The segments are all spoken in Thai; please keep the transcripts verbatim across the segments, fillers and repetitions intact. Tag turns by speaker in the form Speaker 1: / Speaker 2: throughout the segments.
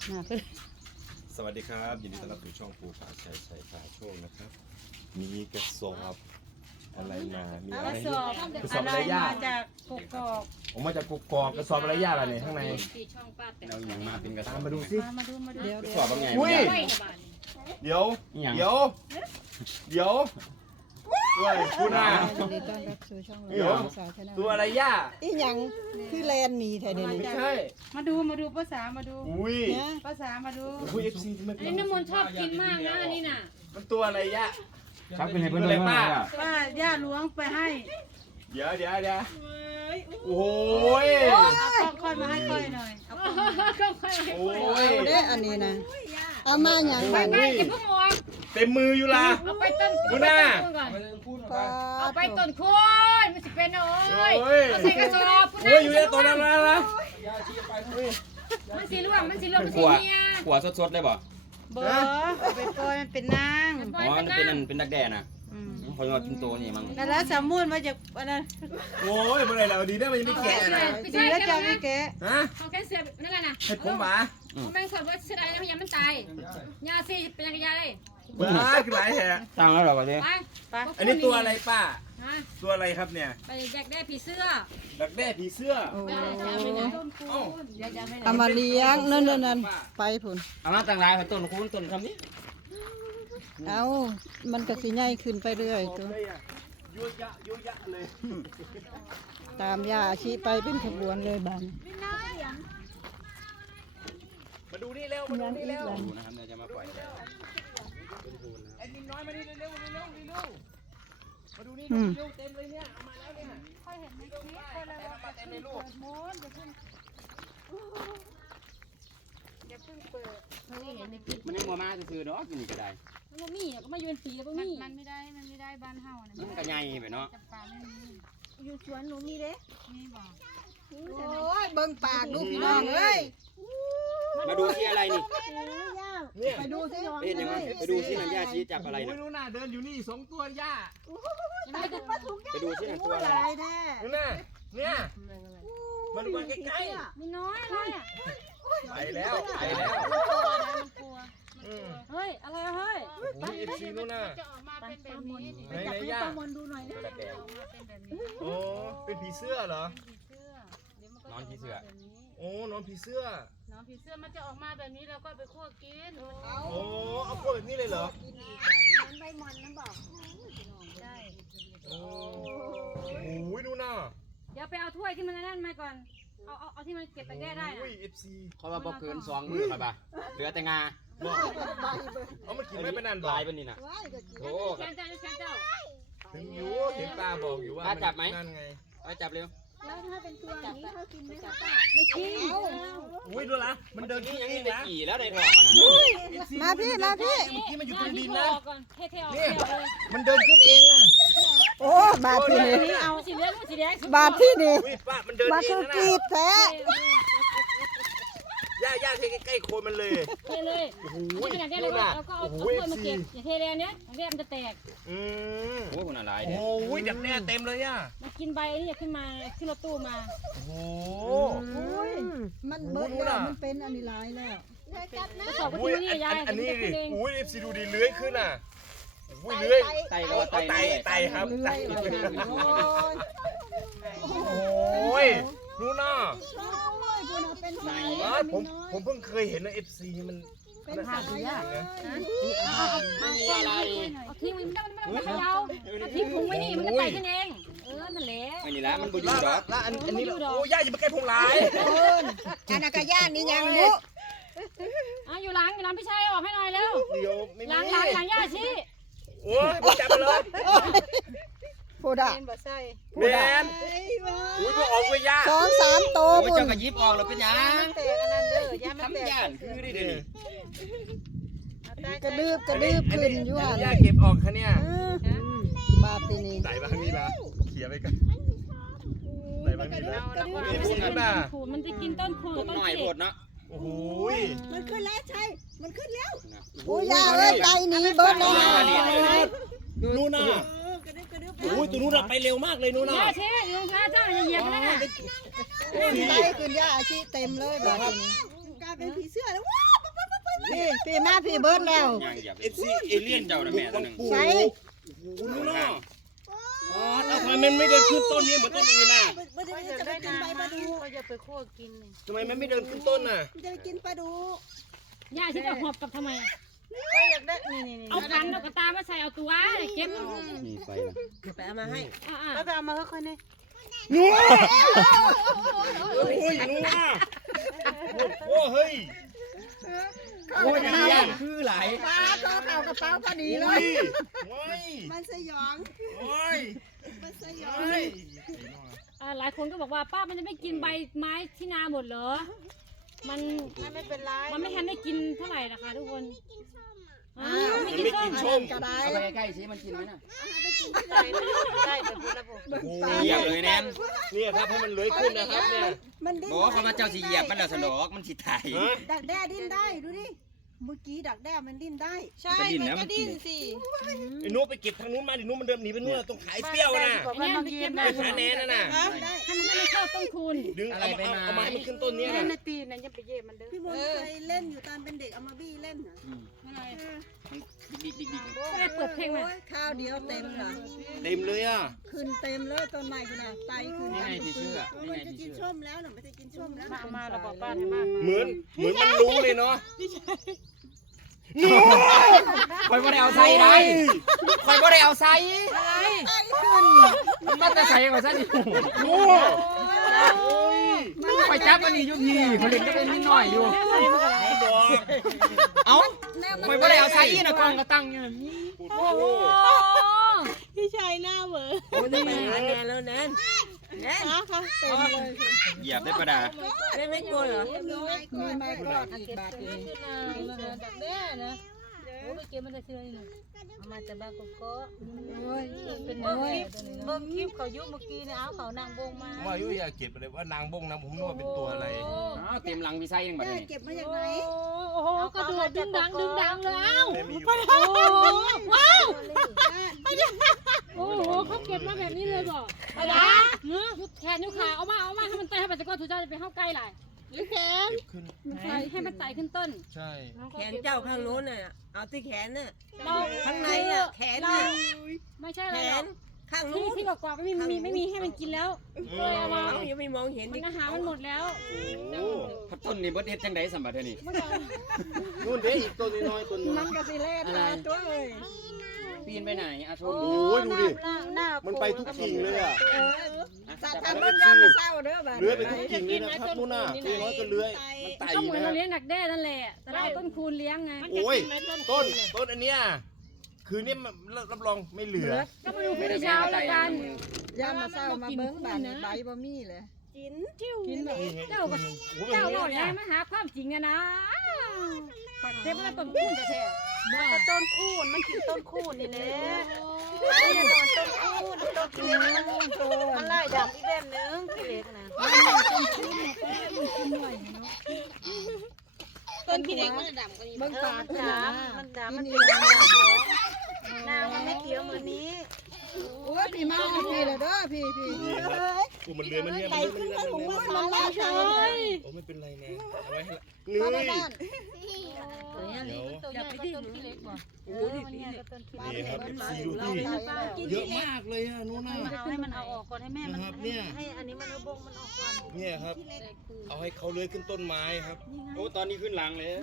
Speaker 1: สวัสดีครับยินดีต้อนรับสู่ช่องภูผาชัยชัยพาโชคนะครับมีกระสอบอะไรมามีอะไร
Speaker 2: กระสอบ
Speaker 1: กระสอบอะไรย่า
Speaker 2: มาจากกกอก
Speaker 1: ผมมาจากกกอกกระสอบอะไรย่าอะไรเนี่ยข้างใน
Speaker 3: เราอย่างมาเป็นกระส
Speaker 1: ตา
Speaker 3: อ
Speaker 1: ม
Speaker 3: บ
Speaker 1: มาดูสิ
Speaker 2: มาดูมาดู
Speaker 4: เดี๋ยว
Speaker 3: กระ
Speaker 4: เดี๋
Speaker 3: ส
Speaker 4: ย
Speaker 3: อ
Speaker 4: ว
Speaker 3: บว่าไง
Speaker 1: อุ้ยเดี๋ยวเดี๋ยวเดี๋ยวด้วยพูดหน้า
Speaker 4: ยินดีต้อนรับสู่ช่อง
Speaker 1: เดี๋ยว
Speaker 4: เราสาวชาแนล
Speaker 1: ตัวอะไรย่า
Speaker 4: อีหยังคือแลนหนีแท้เดี๋ยว
Speaker 1: ไม่
Speaker 4: นี้
Speaker 1: ใช่
Speaker 2: มาดูมาดูภาษามาดู
Speaker 1: อุ้ย
Speaker 4: นะ
Speaker 2: ภาษามาดู
Speaker 1: อุ้ยเอฟซีที่ไม่
Speaker 5: อันนี้น้ำมนต์ชอบกินมากนะอันนี้น่ะ
Speaker 1: มันตัวอะไรย่า
Speaker 3: ชักเป็นให้เพื่อนด้วยป้า
Speaker 2: ป้าย่าล้วงไปให้
Speaker 1: เดี๋ยวเดี๋ยวเดี๋ยวโอ้ย
Speaker 2: เอาข้าวค่อยมาให้ค่อยหน่อยเอาข้าว
Speaker 5: ก็ค่อย
Speaker 1: โอ้ย
Speaker 4: เอาเด้ออันนี้นะเอามาหยัง
Speaker 5: ไป
Speaker 4: บ้าน
Speaker 5: ไปจะเพิ่งออก
Speaker 1: เต็มมืออยู่ละ
Speaker 5: เอาไปต้น
Speaker 1: ดูหน้า
Speaker 5: ก่อน
Speaker 4: ปลา
Speaker 5: เอาไปต้นโคนมันจะเป็นโอ้ย
Speaker 1: โอ้ย
Speaker 5: เอาใส่กระสอบคุณ
Speaker 1: โอ้ยอยู่ในตัวนั้นแล้วนะ
Speaker 5: มันสีร่วงมันสีร่วงมัน
Speaker 3: ข
Speaker 5: สี
Speaker 3: ว
Speaker 5: เนี่ย
Speaker 3: ขวสดๆเลยบ่
Speaker 2: เบอเอาไปปล่อยมันเป็นนาง
Speaker 3: อ๋อมันเป็นเป็นดักแด้น่ะ
Speaker 2: อืม
Speaker 3: เขามากินโตนี่มั้ง
Speaker 2: นั่นแล้วสามูนมาจากอันนั้น
Speaker 1: โอ้ยเมื่อไหรเราดีได้มันยังไม่แก่นะ
Speaker 5: ไม่
Speaker 2: ดี
Speaker 5: ใช่
Speaker 2: แล้ว
Speaker 5: แค่
Speaker 2: จะ
Speaker 5: นั้
Speaker 2: ไม่
Speaker 5: น
Speaker 2: แกะ
Speaker 1: ฮะ
Speaker 5: เขาแค่เสียบนั่นแหละนะ
Speaker 1: ให้ผมหมา
Speaker 5: เขาแม่งสดว่าเสียดายนะพยายามมันตายยาสิเป็นยังไงยาเลย
Speaker 1: บ้าคือหลายแห่
Speaker 3: ตั้งแล้วเหรอวะเนี่ย
Speaker 5: ไป
Speaker 2: ไป
Speaker 1: อันนี้ตัวอะไรป้า
Speaker 5: ฮะ
Speaker 1: ตัวอะไรครับเนี่ย
Speaker 5: ไปแยกได้ผีเสื้อ
Speaker 1: ดักแด้ผีเสื้อ
Speaker 4: โอ้
Speaker 5: ต้นคูณยาไม่ไหน
Speaker 4: เอามาเลี้ยงนั่นนั่นนั่นไปพุ่น
Speaker 3: เอามาตั้งรายต้นคูณต้นคำนี้
Speaker 4: เอามันก็สิใหญ่ขึ้นไปเรื่อย
Speaker 1: บอก
Speaker 4: ตัว
Speaker 1: เลยอ่ะยุ่ยยะยุ่ยยะเลย
Speaker 4: ตามยาอาชีไปเป็นขบวนเลยบ้าน
Speaker 1: มาดูนี่เร็วมาดูนี่เร็ว
Speaker 3: ดูนะครับเดี๋ยวจะมาปล่อย
Speaker 1: ไอ้นิดน้อยมานี่เร็วเร็วเร็วเร็วมาดูนี่
Speaker 4: อืม
Speaker 1: เร็วเต็มเลยเนี่ยเอามาแล้วเนี่ยค่อยเห็นในคลิปค่อยเลยมาเต็มเลยลูก
Speaker 3: มันยังมัวมาซื้อๆดอกกินนี่ก็ได้
Speaker 5: มันมีก็มายืนปีแล้วก็มี
Speaker 2: มันไม่ได้มันไม่ได้บ้านเฮานะ
Speaker 3: มันก็ใหญ่ไปเนาะ
Speaker 2: จับปลาไม่มี
Speaker 4: อยู่สวนหนูมีเด้
Speaker 2: มีบอก
Speaker 4: โอ้ยเบิ่งปากดูพี่น้องเอ้ย
Speaker 3: มาดูที่อะไรนี่
Speaker 1: เนี่ย
Speaker 4: ไปดูสิ
Speaker 3: เอ๊ะยังไงไปดูที่นันยาชี้จับอะไร
Speaker 1: โอ้ย
Speaker 3: นะ
Speaker 1: นู่นน่ะเดินอยู่นี่สองตัวย่า
Speaker 3: ไปดูที่นั่นตัวอะไร
Speaker 4: อะไรแท้
Speaker 1: นู่นน่ะเนี่ยมาดูมันใกล้
Speaker 5: มีน้อยอะไรอ่ะ
Speaker 1: ๆไปแล้วไปแล้ว
Speaker 2: มันกลัว
Speaker 1: อืม
Speaker 5: เฮ้ยอะไรเฮ้ย
Speaker 1: โอ้ยเอฟซีนู่นน่ะ
Speaker 2: จะออกมาเป็นแบบนี้
Speaker 1: ไหนไหนย่า
Speaker 4: ดูหน่อยนะ
Speaker 2: ออกมาเป็นแบบนี้
Speaker 1: โอ้เป็นผีเสื้อเหรอ
Speaker 2: ผีเสื้อเดี๋ยวมันก็
Speaker 3: นอนผีเสื้อ
Speaker 2: แบบนี้
Speaker 1: โอ้นอนผีเสื้อ
Speaker 2: น้องผีเสื้อมันจะออกมาแบบนี้แล้วก็ไปคั่วกิน
Speaker 1: โอ้เอาพวกแบบนี้เลยเหรอ
Speaker 2: ใช่
Speaker 1: โอ้โหนู่นน่ะ
Speaker 5: เดี๋ยวไปเอาถ้วยที่มันนั่นมาก่อนเอาเอาเอาที่มันเก็บตะแกรงได้
Speaker 1: โอ้ย
Speaker 5: นะ
Speaker 1: เอฟซี
Speaker 3: เขาว่าบ่เกินสองมือครับป่ะเหลือแต่งา
Speaker 1: บอกเอามากินไม่เป็นนันบอ
Speaker 3: ลายเป็นนี่นะโอ้
Speaker 5: แขนเจ้าแขนเจ้า
Speaker 1: ถึงอยู่เห็นป้าบอกอยู่ว่า
Speaker 3: ป้าจับไหม
Speaker 1: นั่นไง
Speaker 3: ไปจับเร็ว
Speaker 5: ไม่กิน
Speaker 1: อุ้ยดูละมันเดิน
Speaker 3: นี่
Speaker 1: ขึ้น
Speaker 3: ยัง
Speaker 1: เอ
Speaker 3: มี
Speaker 1: ง
Speaker 3: แต่
Speaker 1: นะ
Speaker 3: ขี่แล้วในท้องมันอ่ะ
Speaker 4: มาพี่มาพี่
Speaker 1: เมื่อกี้มันอยู่ตรงดิน
Speaker 5: อ
Speaker 1: นะ
Speaker 5: อกก่อนเท่ๆออกเท่ๆเลย
Speaker 1: มันเดินขึ้นเองอ่ะ
Speaker 4: โอ้บาทที่นี่
Speaker 5: เอาสีเหลืองสีแดง
Speaker 4: บาทที่นี่
Speaker 1: อุ้ยป้ามันเดิน
Speaker 4: บาท
Speaker 1: เอ
Speaker 4: คื
Speaker 1: ง
Speaker 4: อ
Speaker 1: นะ
Speaker 4: กรีดแท้
Speaker 1: ย่าย่าเทใกล้ๆโคนมันเลย
Speaker 5: เทเลย
Speaker 1: โอ้โห
Speaker 5: นี่ขนาดนี้เล
Speaker 1: นู่
Speaker 5: ย
Speaker 1: นน่ะ
Speaker 5: แล้วก็เอา
Speaker 1: โอ้
Speaker 5: เอา
Speaker 1: โห
Speaker 5: ถ้วยมาเก็บอย่าเทแรงเนี้ยเรียมันจะแตก
Speaker 1: อืม
Speaker 3: โอ้คนอะไร
Speaker 1: โอ้
Speaker 3: เนี่ย
Speaker 1: โหดักแน่เต็มเลยอ่ะ
Speaker 5: มันกินใบนี่ขึ้นมาขึ้นรถตู้มา
Speaker 1: โอ้โห
Speaker 4: มันเบิดแล้วมันเป็นอันนี้หลายแล้ว
Speaker 5: กระสอบก็
Speaker 1: อุ้ย
Speaker 5: ทิ้งนี่ยาย
Speaker 1: อันนี้
Speaker 5: จะ
Speaker 1: ดิ
Speaker 5: ขึ้นเอง
Speaker 1: อุ้ยเอฟซีดูดิเลื้อยขึ้นอ่ะอุ้ยเลื้อย
Speaker 3: ไตก็ว่าไต
Speaker 1: ไต
Speaker 3: นี่
Speaker 1: ไตครับ
Speaker 4: เลื่
Speaker 1: ไต
Speaker 4: อยเลยโอ้ย
Speaker 1: โอ้ยนู่นน่ะ
Speaker 4: เป็นไง
Speaker 1: อ๋อผมผมเพิ่งเคยเห็นนะเอฟซีมัน
Speaker 4: เป็นไงนะ
Speaker 3: ไม่มีอะไร
Speaker 5: เอาทิ้งมันไม่ได้มันไม่ได้เอาเอาทิ้งถุงไว้นี่มันจะไต่ขึ้นเองเออนั่นแหละ
Speaker 3: ไม่นี่ละมันบุญ
Speaker 1: ละ
Speaker 3: ดอ
Speaker 1: ละ
Speaker 3: ก
Speaker 1: ละอันอันนี้ละโอ้ย่าอย่ามาใกล้ผมหลาย
Speaker 4: เอิ้นอันนั้นก็ย่านนี่ยังบุ
Speaker 5: อ่ะอยู่หลังอยู่หลังพี่ชายออกให้หน่อยเร็ว
Speaker 1: เดี๋ยวไม่
Speaker 5: หลั
Speaker 1: มี
Speaker 5: งหลังหลังย่าชี้
Speaker 1: โอ้ยผมจับมาเลย
Speaker 4: พูดอ่ะ
Speaker 2: เป็นบ่ใส่
Speaker 1: แมนอุ้ยพวกออกไปย่า
Speaker 4: สองสามโต
Speaker 3: โอ้ย
Speaker 4: บุญ
Speaker 3: เจ้ากระยิบออกแล้วเป็นยัง
Speaker 2: แตกอันนั้นเด้อย่ามันแต
Speaker 3: ทำ
Speaker 2: ก
Speaker 3: ย่านคือได้เดี๋ยวนี้
Speaker 4: กระดืบกระดืบขึ้นอยู่อ่ะ
Speaker 1: ย่าเก็บออกคะเนี่ย
Speaker 4: บาทที่นี่
Speaker 1: ไหนบ้างนี่ล่ะเขี่ยไปกันไหนบ้างนี่ล่ะ
Speaker 2: แล้วก็
Speaker 1: เอฟซีน่ะ
Speaker 5: ขูดมันจะกินต้นขูด
Speaker 3: ต้น
Speaker 5: ต้น
Speaker 3: หน่อย
Speaker 5: เจ็
Speaker 3: โพ
Speaker 5: ด
Speaker 3: ดเนาะ
Speaker 1: โอ้โห
Speaker 4: มันขึ้นแล้วใช่มันขึ้นแล้วโอ้ยยาเอ้ยใจหนีเบิดแล้ว
Speaker 1: นู่นน่ะโอ้ยตัวนู้นน่ะไปเร็วมากเลยนู่นน่ะ
Speaker 5: ย่าชี้อยู่ข้างจ้างอย่าเหยียบมันนะ
Speaker 4: ใจขึ้นยาอาชีเต็มเลยบาทที่นี่
Speaker 6: กลายเป็นผีเสื้อแล้วว้า
Speaker 4: พี่พี่มาพี่เบิร์ดแล้ว
Speaker 3: ย่างเหยียบ
Speaker 1: เอฟซีเอเลี่ยน
Speaker 3: เจ้าน่ะแม่ตัวหนึง
Speaker 4: ใส่
Speaker 1: โอ้โหนู่นน่ะอ๋อแล้วทำไมมันไม่เดินขึ้นต้นนี้เหมือนต้นอื่นน่ะ
Speaker 4: มันจะ
Speaker 2: เขา
Speaker 4: จะ
Speaker 2: จะ
Speaker 4: ไป
Speaker 2: ได้
Speaker 4: กิน
Speaker 2: น้ำ
Speaker 4: ใบปลาดู
Speaker 2: เขาจะไปคั่วกินนี่
Speaker 1: ทำไมมันไม่เดินขึ้นต้นน่ะ
Speaker 4: มันจะไปกินปลาดู
Speaker 5: ย่าที่จะหอบกับทำไม
Speaker 2: ก็อยากได้นี่นี่นี่
Speaker 5: เอาขันเอากระตามาใส่เอาตัวเก็บ
Speaker 3: นี่ไปนะ
Speaker 4: เดี๋ยวไปเอามาให้
Speaker 5: อ่า
Speaker 2: แล้วไปเอามาให้คนนี้
Speaker 1: นัวโอ้ยนัวโอ้เฮ้ยโอ้ยนี่ย่างคือไหล
Speaker 4: ปลาก็เข่ากระเป๋าพอดีเล
Speaker 1: โอ้
Speaker 4: ย
Speaker 1: ยโอ้ย
Speaker 4: มันสยอง
Speaker 1: โอ้ย
Speaker 4: มันสยอง
Speaker 1: โอ้ย
Speaker 5: อ่าหลายคนก็บอกว่าป้ามันจะไม่กินใบไม้ที่นาหมดเหรอมัน
Speaker 2: ไม่เป็นไร
Speaker 5: มันไม่ทันได้กินเท่าไหร่นะคะทุกคนอ่า
Speaker 1: มัน
Speaker 5: ไม่
Speaker 1: ไม่
Speaker 5: กิน
Speaker 1: กิน
Speaker 5: ส้ม
Speaker 1: ชม
Speaker 4: กระได
Speaker 3: เอาไปใกล้ๆสิมันกินไหมน่ะ
Speaker 2: ได้ได้แต่พูดแล้วผม
Speaker 1: โอ้
Speaker 3: เหยียบเลยแน่น
Speaker 1: เนี่ยครับให้มันเลื้อยขึ้นนะครับเนี่ย
Speaker 4: มันดิ้น
Speaker 3: บอกว่าเขามาเจ้าสิเหยียบมันแล้วสนอกมันสิตาย
Speaker 1: ฮะ
Speaker 4: ดักแด้ดิ้นได้ดูดิเมื่อกี้ดักแด้มันดิ้นได้
Speaker 3: ใช่มันก็ดิ้นสิ
Speaker 1: ไอ้นุ๊กไปเก็บทางนู้นมาดินุ๊กมันเดินหนีไปนู้นตรงขายเปรี้ยวน่ะ
Speaker 2: บอกว่ามันเย็น
Speaker 1: ไป
Speaker 2: นะ
Speaker 1: ขาแนนน่ะน่ะ
Speaker 4: ได้
Speaker 5: ให้มันไม่ได้เข้าต้นคูณ
Speaker 1: ดึงเอาเอาเอาไม้มันขึ้นต้นเนี้ย
Speaker 2: แม่
Speaker 1: น่ะ
Speaker 2: นาตีนะยังไปเย่มันเด้อ
Speaker 4: พี่มนเคยเล่นอยู่ตอนเป็นเด็กเอามาบี้เล่นเหรอ
Speaker 3: ดิกดิกดิก
Speaker 5: ก็ได้เปิดเพลงมา
Speaker 4: โอ้ยข้าวเดียวเต็มเหรอ
Speaker 1: เต็มเลยอ่ะ
Speaker 4: ขึ้นเต็มเลยต้นไม้ขนาดไตขึ้น
Speaker 3: นี่ไงที่เชื่อ
Speaker 4: มัน
Speaker 3: นี่ไง
Speaker 4: จะ
Speaker 3: ที่
Speaker 4: กิน
Speaker 3: เชื่อ
Speaker 4: ส้มแล้วหนูไม่ได้กินส้มแล้ว
Speaker 2: มามาเราบอกป้าให้มา
Speaker 1: เหมือนเหมือนมันรู้เลยเนาะ
Speaker 3: คอยบ่ได้เอาใส่ได้คอยบ่ได้เอาใส่
Speaker 4: ไตขึ้น
Speaker 3: มันมาแต่ใส่ก่อนซะนี่
Speaker 1: โอ้
Speaker 3: คอยจับอันนี้อยู่พี่เขาเล่นก็เป็นนิดหน่อยอยู่
Speaker 1: บอก
Speaker 3: เอ้าคอยบ่ได้เอาใส่นะกองก็ตั้งอยู่
Speaker 1: โอ้โห
Speaker 4: พี่ชายหน้าเหวอโอ้ยไปหาแนนแล้วแนนแนนคะเต็มเลย
Speaker 3: เหยียบได้ประดา
Speaker 4: ไม่ไม่กลัวเหรอมีไม้กอดไม้กอด
Speaker 2: อีกบาทนึงดักแด้นะโอ้ไปเก็บมันจะเชื่อนี่เอามาจากบ้านกกอกเป็นเบิ้งคลิปเบิ้งคลิปเขายุเมื่อกี้เนี่ยเอาเขานางบงมา
Speaker 1: ว่ายุอยากเก็บอะไรว่านางบงนะผมนึกว่าเป็นตัวอะไร
Speaker 3: อ้าวเต็มหลังพี่ไส้ยังบัด
Speaker 4: แม่
Speaker 3: นี้
Speaker 4: เก็บมาจากไหน
Speaker 5: โอ้โหกระโดดดึงดังดึงดังเลยเอ้า
Speaker 1: แม่มีอยู่
Speaker 5: โอ้โหว้าวโอ้โหเขาเก็บมาแบบนี้เลยบอกอะไรเนื้อยุดแขนยุดขาเอามาเอามาให้มันไต่ให้มันจะก็ถูกใจจะไปเข้าใกล้หลายยุดแขน
Speaker 1: เก็บขึ้น
Speaker 5: มันไต่ให้มันไต่ขึ้นต้น
Speaker 1: ใช่
Speaker 4: แขนเจ้าข้างโน้นน่ะเอาที่แขนน่ะ
Speaker 5: เรา
Speaker 4: ข้างในอ่ะแขนน่ะ
Speaker 5: ไม่ใช่
Speaker 4: แข
Speaker 5: อะไรหรอน ก
Speaker 4: ข้าง
Speaker 5: ที่
Speaker 4: นู้น
Speaker 5: ที่กอกๆไม่มีไม่มีไม่มีให้มันกินแล้วเลยเอามา
Speaker 4: เอายังไม่มองเห็น
Speaker 5: มั
Speaker 4: ดิ
Speaker 5: นอาหารมันหมดแล้ว
Speaker 1: โอ้
Speaker 3: พัดต้นนี่เบิดเฮ็ดจังได๋สัมบัดเท่านี้
Speaker 5: เมื่อก่อน
Speaker 1: นู่นเด้อีกตัวน้อยๆตัวนึง
Speaker 4: มันก็สิเล่นมาตัวเอ้ย
Speaker 3: ปีนไปไหนอาชม
Speaker 1: โอ้ยดูดิ
Speaker 2: หน้า
Speaker 1: มันไปทุกกิ่งเลยอ่ะ
Speaker 4: เออสัตว์ทางมันยามมาเศร้าเด้อบ้าน
Speaker 1: เลื้อยไปทุกกิ่งเลยนะครับนู่นน่ะตัวน้อยก็เลื้อยมันไต่
Speaker 5: ก็เหมือน
Speaker 1: นะ
Speaker 5: เราเลี้ยงดักแด้นั่นแหละแต่เราเอาต้นคูณเลี้ยงไง
Speaker 1: โอ้ยต้นต้นอันเนี้ยคืนนี้มันรับรองไม่เหลือ
Speaker 5: ก็มาดูพรุ่งนี้เช้าแล้วกัน
Speaker 4: ยามมาเศร้ามาเบิ้งบ้านนี่ใบบ่มีเลยกินกินแบบ
Speaker 5: เจ้าก็
Speaker 1: โอ้โห
Speaker 5: เจ้าหน่อยไงมาหาความจริงอะนะปักเจ็บมันต้นคูณจะแท้
Speaker 2: ต้นคูนมันกินต้นคูนนี่แหละไอ้เนี่ยโดนต้นคูนต้นคูนมันไล่ดับอีกแบบนึงพี่เล็กนะ
Speaker 4: ต้นขี้เด็กมันจะดำกว่านี้เบิ้งปาก
Speaker 2: มันดำมันดำมันเป็นดำนางมันไม่เขียวเหมือนนี้
Speaker 4: โอ้ยพี่มาพี่เลยเด้อพี่พี่เอ้ย
Speaker 1: กูมันเลื้อยมันเนี่ยมัน
Speaker 4: ไก่
Speaker 1: เลื้อย
Speaker 4: ขึ้น
Speaker 1: มัน
Speaker 4: มา
Speaker 1: เลื้อย
Speaker 4: ถุง
Speaker 1: มัน
Speaker 4: มา
Speaker 1: เลื้อย
Speaker 4: สามแล้วใช่
Speaker 1: โอ้ไม่เป็นไรแน่เอาไว้ให้ละ
Speaker 4: เข้าใน
Speaker 1: เฮ้ย
Speaker 4: บ้าน
Speaker 1: เดี๋ยว
Speaker 2: อย่าไปต้นขี้เล็กกว่าโอ้ยนี่ก็ต้นขี้
Speaker 1: นี่
Speaker 2: เล็ก
Speaker 1: ครับ
Speaker 4: มันมา
Speaker 1: ซี
Speaker 4: ถึ
Speaker 1: ดู
Speaker 4: งเรา
Speaker 1: ที่
Speaker 4: ไปแล้ว
Speaker 1: เยอะมากเลยอ่ะนู่นน่ะ
Speaker 2: มันเอาให้มันเอาออกก่อนให้แม่มัน
Speaker 1: นะครับเนี่ย
Speaker 2: ให้อันนี้มันเอาบงมันออกก่อน
Speaker 1: เนี่ยครับ เอาให้เขาเลื้อยขึ้นต้นไม้ครับ
Speaker 3: โอ้ตอนนี้ขึ้นหลังเลย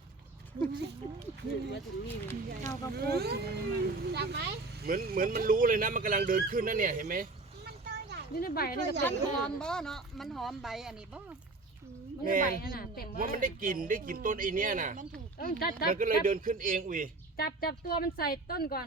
Speaker 2: เอากระปุก
Speaker 1: เหมือนเหมือนมันรู้เลยนะมันกำลังเดินขึ้นนั่นเนี่ยเห็นไหม
Speaker 5: นี่ในใบ
Speaker 4: ก็
Speaker 5: นี่ก็
Speaker 4: ยั
Speaker 5: เต็
Speaker 4: น
Speaker 5: ม
Speaker 4: หอมบ่เนาะมันหอมใบอันนี้บ่
Speaker 5: มันในใบนั่นน่ะเต็ม
Speaker 1: ว่ามันได้กลิ่นได้กลิ่นต้นไอเนี้ยน่ะ
Speaker 4: มันถูก
Speaker 5: ต้องจับจั
Speaker 1: มั
Speaker 5: บ
Speaker 1: นก็เลยเดินขึ้นเองอุ้ย
Speaker 5: จับจับตัวมันใส่ต้นก่อน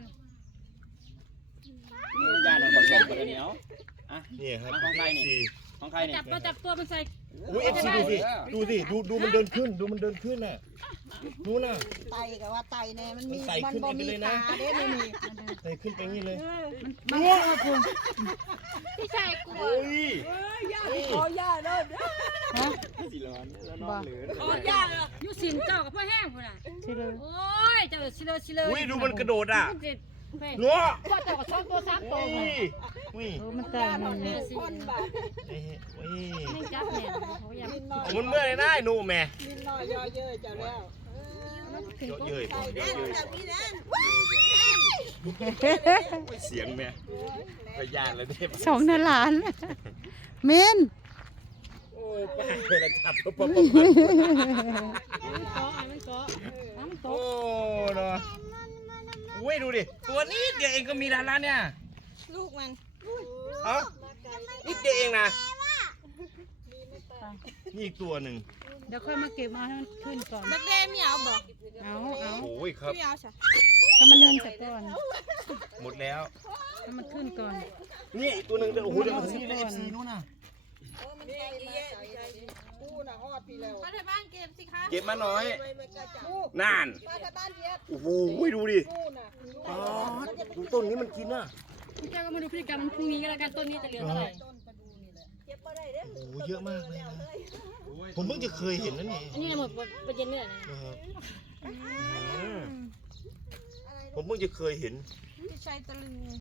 Speaker 3: ญาติมันบ่ชมกันเดี๋ยวอ่ะ
Speaker 1: เนี่ยครับ
Speaker 3: ของใครนี่
Speaker 1: สี่
Speaker 3: ของใครนี่
Speaker 5: จับมาจับตัวมันใส่
Speaker 1: อุ้ยเอฟซีดูสิดูสิดูดูมันเดินขึ้นดูมันเดินขึ้นน่ะนู่นน่ะ
Speaker 4: ไตกับว่าไตแน่มันมี
Speaker 1: มันไต่
Speaker 4: มัน
Speaker 1: ขึ้น
Speaker 4: บ่
Speaker 1: ไป
Speaker 4: มี
Speaker 1: เลยนะ
Speaker 4: ขาเด้ไม่มี
Speaker 1: ไต่ขึ้นไปงี้เลย
Speaker 5: มันกลัวคุณ
Speaker 2: พี่ชายกลัว
Speaker 1: โอ้ย
Speaker 4: ขอย่าเด้อ
Speaker 3: สิร้อนแล้วนอนเหลือ
Speaker 5: โอ้ยากเลยยูสินเจ้ากับพ่อแห้งคุณอ่ะ
Speaker 2: ชิเลย
Speaker 5: โอ้ยเจ้าชิเลชิเล
Speaker 1: อุ้ยดูมันกระโดดอ่ะ
Speaker 5: เจ็ดเฮ้ย
Speaker 1: นัว
Speaker 5: พ่อเจ้ากับสองตัวสามตัว
Speaker 1: อุ้ยอุ้ย
Speaker 2: มันแต่งมันเนี่ย
Speaker 4: คนบาด
Speaker 1: เอ้ยอุ้ย
Speaker 5: ไม่จับเนี่ยเขาอยาก
Speaker 4: มินน้อย
Speaker 1: เอามันเมื่อยได้หนูแม่
Speaker 4: มินน้อยย่อเยอะเจ้าแล้ว
Speaker 5: ม
Speaker 1: เยอะเย้ยเยอะเย้ยเสียงแม่พยานแล้วเด้
Speaker 6: สองนาล้านเมน
Speaker 1: โอ้ป้าเวลาจับปุ๊บปุ๊บ
Speaker 5: มันเกาะมันเกาะมันเกาะ
Speaker 1: โอ้เนาะอุ้ยดูดิตัวนี้เดียวเองก็มีร้านร้านเนี่ย
Speaker 4: ลูกมัน
Speaker 1: เอ้านิดเดียวเองนะนี่อีกตัวหนึ่ง
Speaker 6: เดี๋ยวค่อยมาเก็บมาให้มันขึ้นก่อน
Speaker 4: นักเรียนไม่เอาบอก
Speaker 6: เอาเอา
Speaker 1: โอ้ยครับ
Speaker 4: ไม่เอาใช่
Speaker 6: ถ้ามันเลื่อนจากก่อน
Speaker 1: หมดแล้ว
Speaker 6: ให้มันขึ้นก่อน
Speaker 1: นี่ตัวหนึ่งโอ้โหเดี๋ยวมันนี่เลยเอฟซีนู้นน่ะ
Speaker 4: มาที่บ้านเก็บสิคะ
Speaker 1: เก็บมาหน่อยนานโอ้โหดูดิอ๋อดูต้นนี้มันกินน่ะ
Speaker 5: เจ้าก็มาดูพฤติกรรมมันพรุ่งนี้ก็แล้วกันต้นนี้จะเหลือเท่าไหร่
Speaker 1: โอ้โหเยอะมากเลยนะผมเพิ่งจะเคยเห็นนั่นเอง
Speaker 5: อันนี้หมดประเด็นเนี่ยนะ
Speaker 1: นะครับอืมผมเพิ่งจะเคยเห็น
Speaker 4: พี่ชายตะลึง